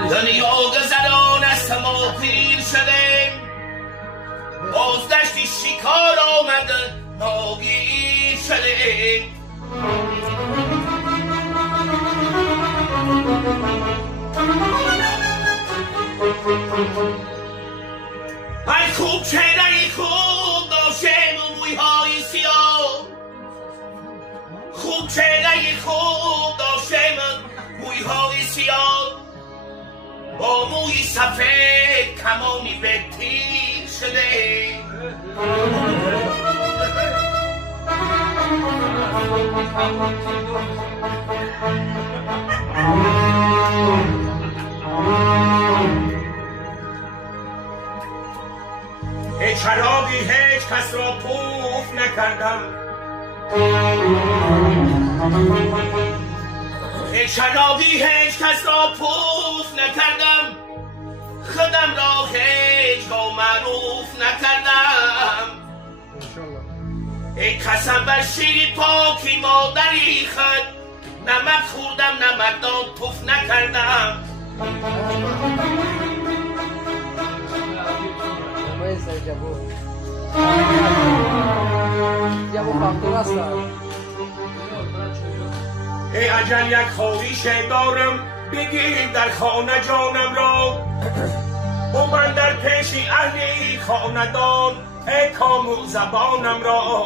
دنیا گذران است ما پیر شدیم بازدشتی شکار آمده ناگیر شدیم ای خوب چهره خوب داشتیم و مویهای سیاه خوب چهره خوب داشتیم مویهای سیاه با موی سفید کمانی به تیر شده هیچ شرابی هیچ کس را پوف نکردم هیچ شرابی هیچ کس را پوف نکردم خودم را هیچ گاه معروف نکردم ای قسم بر شیر پاکی مادری خود نمک خوردم نمکدان توف نکردم ای اجل یک خواهیش دارم بگیر در خانه جانم را و من در پیش اهلی خاندان ای کام و زبانم را